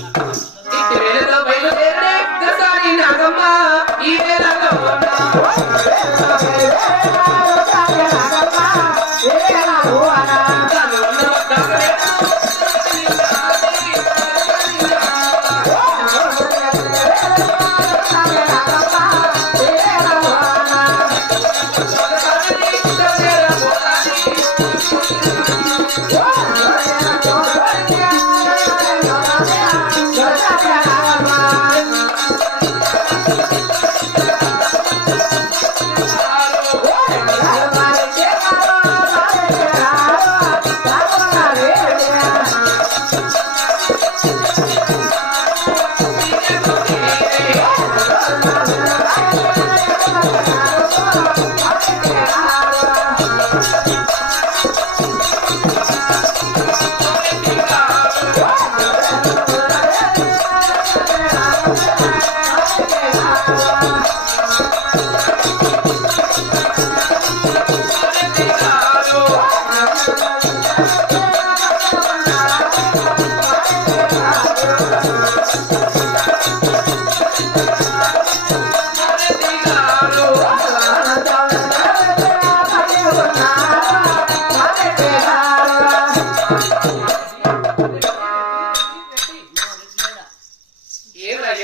ఇటు వేళలో బయలుదేరే దసారి నాగమ్మ ఈ వేళలో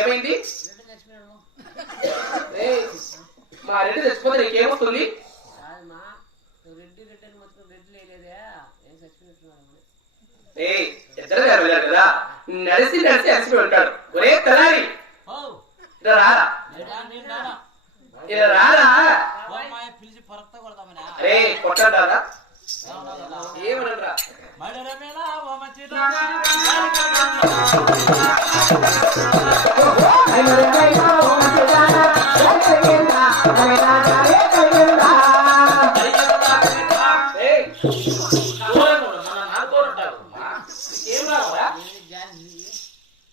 ఏమైంది? మా రెడ్డి తెచ్చిపోతే నీకేమొస్తుంది? ఇద్దరు వెళ్ళారు కదా, నడిసి నడిసి అలసిపోయి ఉంటాడు. ఒరే కలారి రారా రారా, అరే కొట్టాడా ఏమనరా?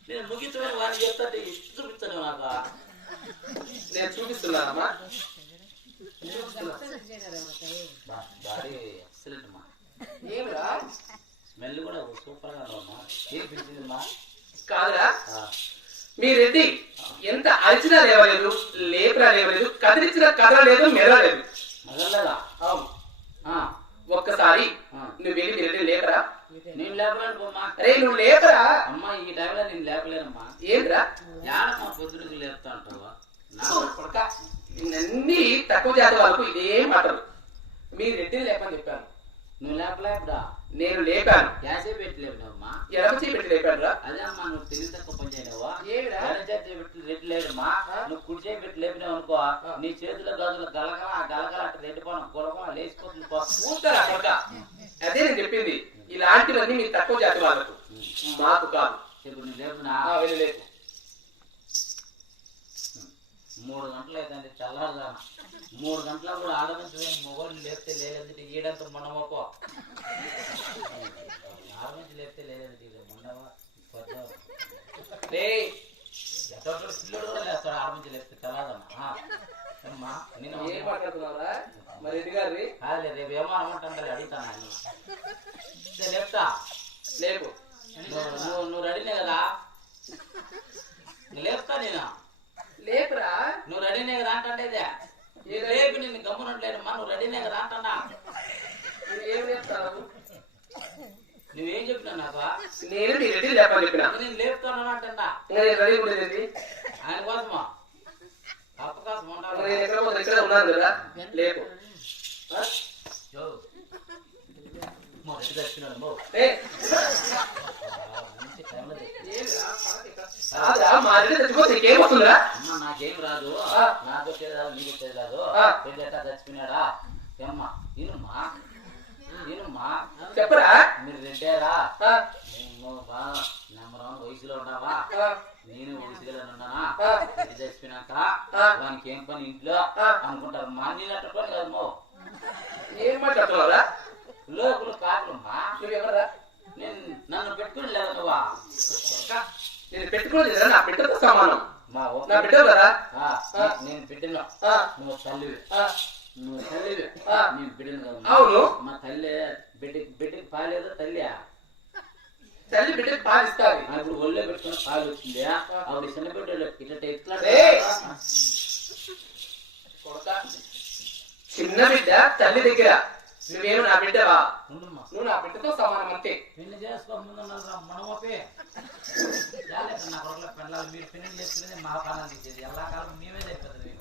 నేను ముగించమని వాడిని చెప్తాంటే ఇಷ್ಟು చూపిస్తాను నాకు. నేను చూపిస్తున్నానమ్మా. ఎక్సలెంట్ అమ్మా. ఏమిరా స్మెల్ కూడా సూపర్ గా ఉందమ్మా. ఏం పిలిచిందమ్మా? కాదురా, మీ రెడ్డి ఎంత అరిచినా లేవలేదు, లేపురా లేవలేదు, కదిలించిన కదలలేదు, మెదలలేదు. మెదలలేదా? అవును. ఒక్కసారి నువ్వు వెళ్ళి మీ రెడ్డి లేకరా. నేను లేపలేను బొమ్మా. అరే నువ్వు లేకరా అమ్మా. ఈ టైంలో నేను లేపలేనమ్మా. ఏంద్రా యాడమ్మా పొద్దుడికి లేపుతా అంటావా? ఇవన్నీ తక్కువ జాతి వాళ్ళకు ఇదే మాటలు. మీ రెడ్డిని లేపని చెప్పాను. నువ్వు లేపలేపుడా? నేను లేపాను. గ్యాసే పెట్టి లేపినావమ్మా. ఎడమచి పెట్టి లేపాను రా. అదే అమ్మా, నువ్వు తెలివి తక్కువ పని చేయలేవా? ఏమిటి రెడ్డి లేదమ్మా. నువ్వు కుడి చేయి పెట్టి లేపినావు అనుకో, నీ చేతిలో గదులు గలగల గలగల అట్లా రెడ్డిపోను గులగల లేచిపోతుంది. చూస్తారా కొడుక? అదే నేను చెప్పింది, ఇలాంటివన్నీ మీ తక్కువ జాతి వాళ్ళకు, మాకు కాదు. ఇప్పుడు నువ్వు లేపునా? వెళ్ళలేదు. 3 గంటలు అయితే చల్లారదా? 3 గంటలకు కూడా ఆడమించే మొగోళ్ళు లేపితే లేదంటే ఈడంతా మొన్నమోకో. ఆడమించి లేపితే లేదంటే మొన్నవా పిల్లడు కూడా లేస్తాడు. ఆడమించి లేపితే చల్లారదమ్మా. నేను ఏం మాట్లాడుతున్నావురా మరి ఎదిగారి? అదే రేపు ఏమో అనమంటాను, అడుగుతాను ఆయన. లేపుతా లేపు. నువ్వు రెడీనే కదా? లేపుతా నేను. లేపురా. నువ్వు రెడీనే కదా అంటే లేపి నిన్ను గమ్మునట్లేదమ్మా. నువ్వు రెడీనే కదా అంటన్నా. ఏం చెప్తావు? నువ్వేం చెప్పినా నాకు? నేను మీ రెడ్డి లేపని చెప్పినా. నేను లేపుతాను అంటా. రెడీ ఉండేది ఆయన కోసమా? అప్ప కోసం నేను ఎక్కడ ఉన్నాను కదా. లేపు. ఏమొస్తుందా? నాకేం రాదు, నాకు వచ్చేది రాదు, నీకు వచ్చేది రాదు. పెళ్లి ఎట్టా చచ్చిపోయినాడా? ఏమ్మా ఈయనమ్మా, ఈయనమ్మా చెప్పరా? మీరు రెడ్డారా? నెంబర్ 1 వయసులో ఉన్నావా? నేను వయసులో ఉన్నానా? పెళ్లి చచ్చిపోయినాక వానికి ఏం పని ఇంట్లో అనుకుంటారు. మా నీళ్ళ పని కదమ్మో. ఏం మాట్లాడుతున్నారా? లోకులు కాకులమ్మా. నువ్వెవరా? నేను నన్ను పెట్టుకుని లేదా నువ్వా? నేను పెట్టుకోలేదు, నా బిడ్డతో సమానం. నా బిడ్డ కదా. నేను బిడ్డను, నువ్వు తల్లివి. నువ్వు తల్లివి, నేను బిడ్డను కదా. అవును. మా తల్లి బిడ్డకి పాలేదు తల్లి. తల్లి బిడ్డకి పాలు ఇస్తాది. ఇప్పుడు ఒళ్ళో పెట్టుకుని పాలు వచ్చింది అప్పుడు చిన్న బిడ్డలు ఇట్లా ఎట్లా చిన్న బిడ్డ తల్లి దగ్గర నువ్వేమో నా బిడ్డవా, నువ్వు నా బిడ్డతో సమానం అంతే. పెళ్లి చేసుకోముందు మనమోపే నా కొరలో పిల్లలు మీరు పెళ్లి చేసుకునేది మా పాలన తీసేది ఎలా కాలం మేమే అయిపోతుంది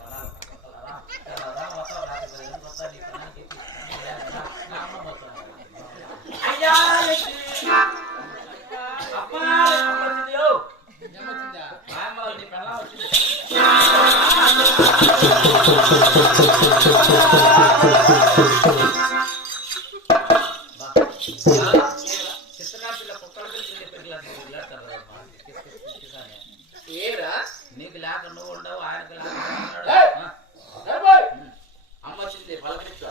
మీ పడాలి నీకు లేక నువ్వు ఉండవు ఆయనకు అమ్మ వచ్చింది పలకరించు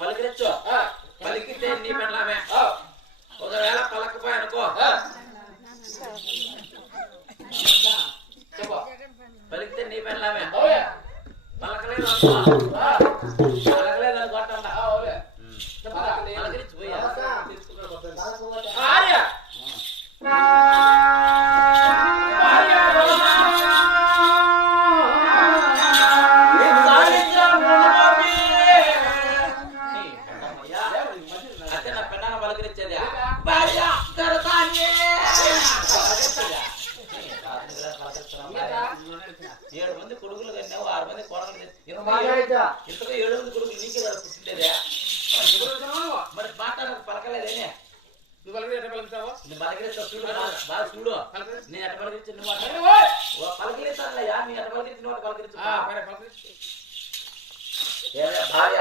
పలకరించు పలికితే నీ పెళ్ళామే ఒకవేళ పలకపోయి అనుకో పలికితే నీ పెళ్ళామే పలకలేదు పలకలేదు అనుకోవటం పలకరించి పోయా ఏడు మంది కొడుకులు కన్నావు 6 మంది కోడలు ఇంతగా 7 మంది కొడుకులు నీకే కదా పుట్టిండేదే మరి మాట్లాడ పలకలేదేనే నువ్వు పలకరిస్తావు చూడు బాగా చూడు నేను ఎట్ట పలకరించి నువ్వు పలకరిస్తానులయ్యా నేను ఎట్ట పలకరించి వాడు పలకరించు భార్య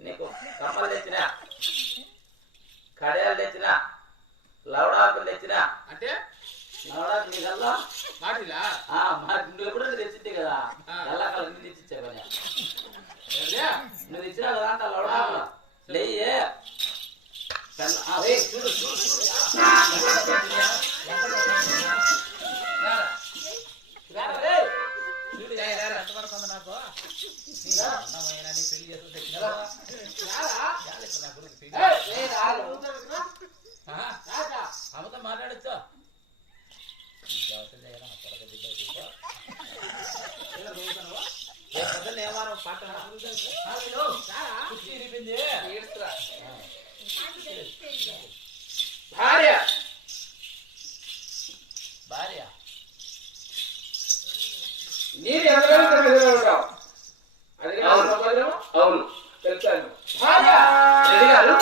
నీకు కమ్మలు తెచ్చినా కడియాలు తెచ్చినా లవడాకులు తెచ్చినా అంటే లవడాకులు నీకల్లా మాటిలా నువ్వు ఎప్పుడు తెచ్చింది కదా ఎల్లకాలం నువ్వు తెచ్చిచ్చే పని నువ్వు తెచ్చినా కదా అంట లవడాకులు లేయే చూడు చూడు ఎంతపడుతుంది నాకు పెళ్లి చేస్తూ అమ్మతో మాట్లాడచ్చు ఏమానం పాట భార్య భార్య నేను ఎంతగా అవును తెలుసాను భార్య గారు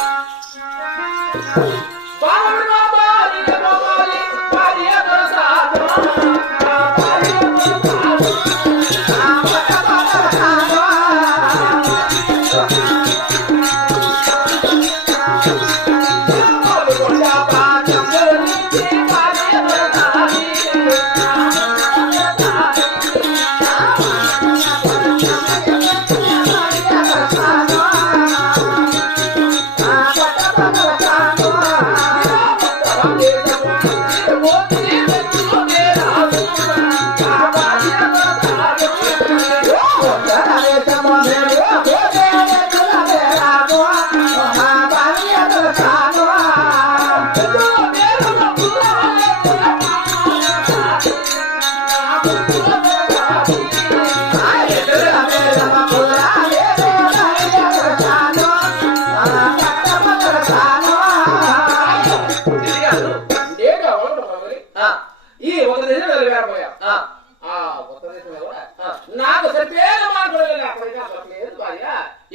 నాకు సరిపోయేది మాట్లాడలేదు భార్య.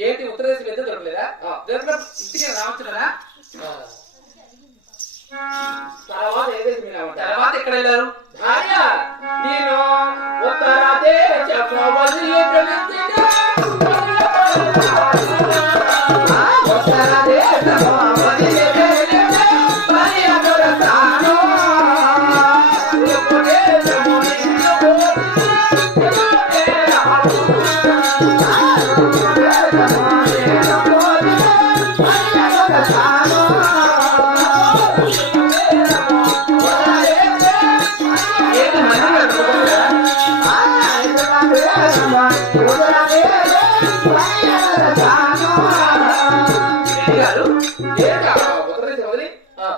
ఏంటి ఉత్తరదేశం ఎందుకు దొరకలేదా? ఇంటికి రావచ్చురా. తర్వాత ఎక్కడ వెళ్ళారు భార్య? నేను ఉత్తర దేశ రెడ్డి గారు ఏంటా ఉత్తర దేశం వదిలి ఆ,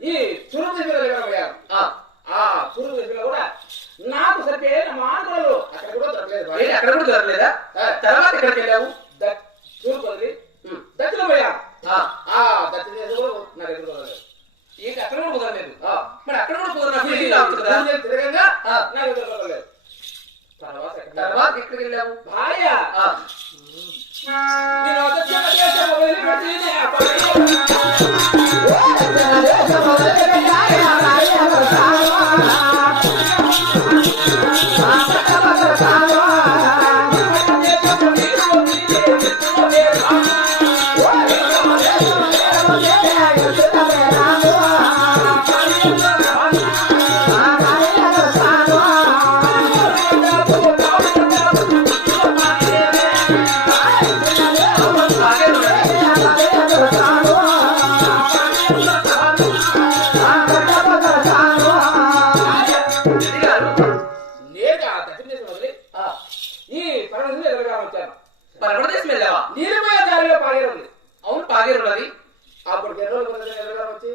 ఈ తూర్పు దేశంలో పోయారు. ఆ, ఆ తూర్పు దేశంలో కూడా నాకు సరిపోయిన మాటలు అక్కడ కూడా దొరకలేదు. ఏంటి అక్కడ కూడా దొరకలేదా? తర్వాత ఎక్కడికి వెళ్ళావు? తూర్పు వదిలి ఉమ్, దక్షిణ పోయారు. ఆ, ఆ దక్షిణ దేశం కూడా నాకు ఎదురు దొరకలేదు. ఏంటి అక్కడ కూడా కుదరలేదు? ఆ, మరి అక్కడ కూడా కుదరనప్పుడు ఇది అవుతుందా? నేను తిరగంగా ఆ. నాకు ఎదురు దొరకలేదు. తర్వాత ఎక్కడ? తర్వాత ఎక్కడికి వెళ్ళావు? భార్య ఆ, నేను దక్షిణ దేశం వదిలిపెట్టి రెడ్డి గారు నేరుగా దక్షిణ దేశం వదిలి ఆ, ఈ పరమశివుని ఎదురుగా వచ్చాను. పరమదేశం వెళ్ళావా? నీలిపోయే దారిలో పాగేరు ఉంది. అవును పాగేరు ఉన్నది. అప్పుడు ఎన్ని రోజులు ఎదురుగా వచ్చి